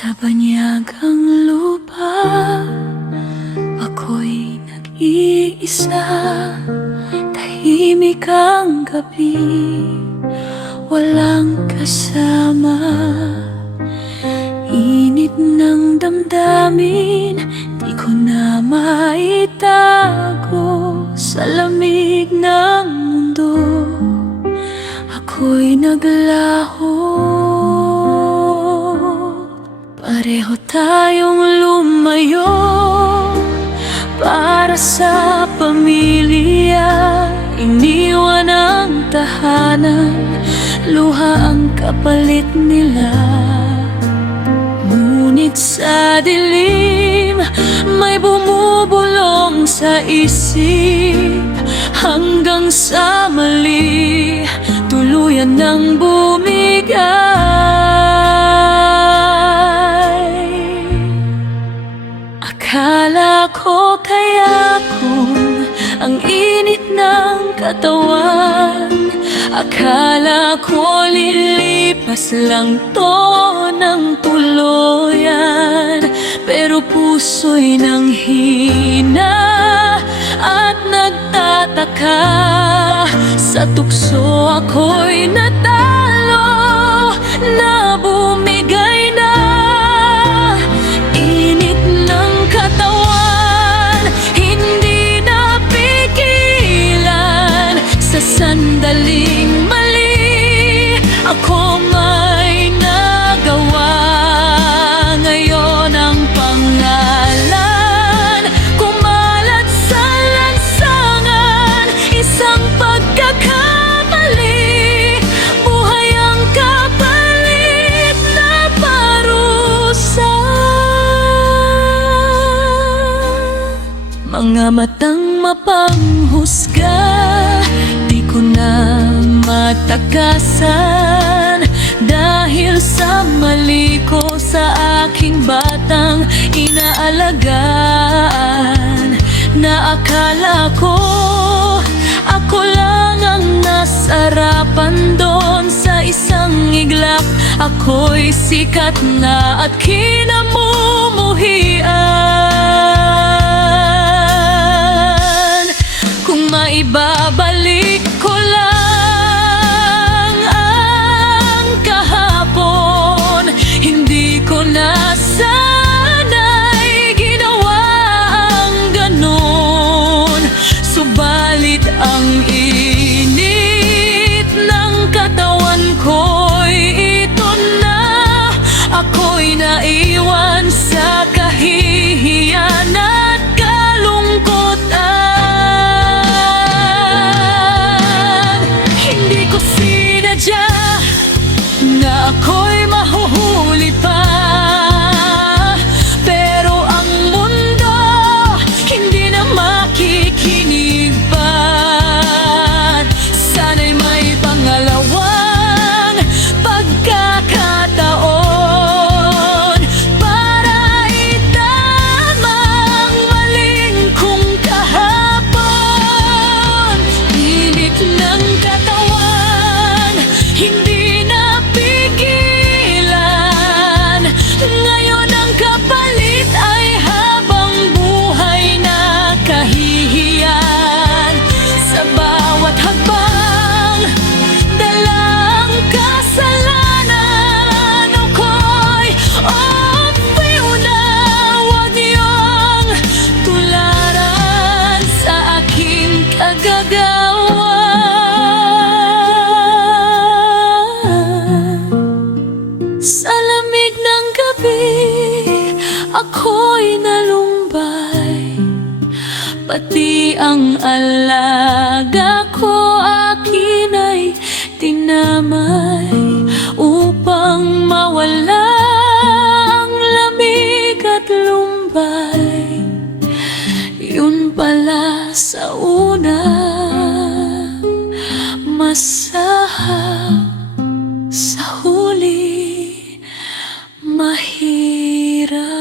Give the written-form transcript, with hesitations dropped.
Sa banyagang lupa, ako'y nag-iisa. Tahimik ang gabi, walang kasama. Init ng damdamin, di ko na maitago. Sa lamig ng mundo, ako'y naglaho. Pareho tayong lumayo para sa pamilya. Iniwan ang tahanan, luha ang kapalit nila. Ngunit sa dilim, may bumubulong sa isip. Hanggang sa mali, tuluyan ng bumigay. Akala ko kaya kung ang init ng katawan, akala ko lilipas lang to ng tuluyan. Pero puso'y nanghina at nagtataka. Sa tukso ako'y natalo, na bumigay na. Init ng katawan, hindi napigilan. Sa sandaling mali, ako may nagawa. Ngayon ang pangalan kumalat sa lansangan. Isang pagkakamali, buhay ang kapalit na parusa. Mga matang mapanghusga, di ko na matakasan. Dahil sa mali ko sa aking batang inaalagaan. Na akala ko ako lang ang nasarapan doon sa isang iglap. Ako'y sikat na at kinamumuhian. Kung maibabalik ko lang ang kahapon, hindi ko na sana'y ginawa ang ganon. Subalit ang init ng katawan ko'y ito na. Ako'y naiwan sa kahihiyan at kalungkutan. Hindi ko sinadya na ako'y mahuhuli pa. Pero ang mundo hindi na makikinig pa. Sana'y may pangalawang pagkakataon para itama ang maling kong kahapon. Init ng katawan, hindi napigilan. Ngayon ang kapalit ay habang buhay na kahihiyan. Sa bawat hakbang, dalang kasalanan. Ako'y feel na huwag niyong tularan sa aking kagagawan. Sa lamig ng gabi, ako'y nalumbay. Pati ang alaga ko akin ay tinamay. Upang mawala ang lamig at lumbay, yun pala sa una masahap, sa huli mahirap.